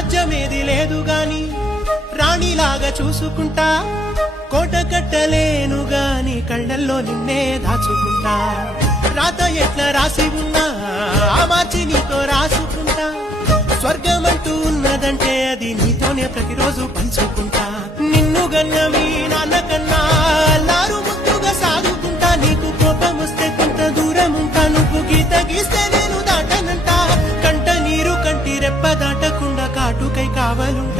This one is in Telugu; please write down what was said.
రాజ్యమేది లేదు గాని రాణిలాగా చూసుకుంటా, కోట కట్టలేను గాని కళ్ళల్లో నిన్నే దాచుకుంటా. రాత ఎట్లా రాసి ఉన్నా ఆ మార్చి నీతో రాసుకుంటా. స్వర్గమంటూ ఉన్నదంటే అది నీతోనే ప్రతిరోజు పంచుకుంటా. నిన్ను గన్నవి నాన్నకన్నా అల్లారు ముద్దుగా సాగుకుంటా. నీకు కోపం వస్తే కొంత దూరం ఉంటా, నువ్వు గీత గీస్తే నేను దాటనంటా. కంట నీరు కంటి రెప్ప దాటకుండా కాటుకై కావాలుంటా.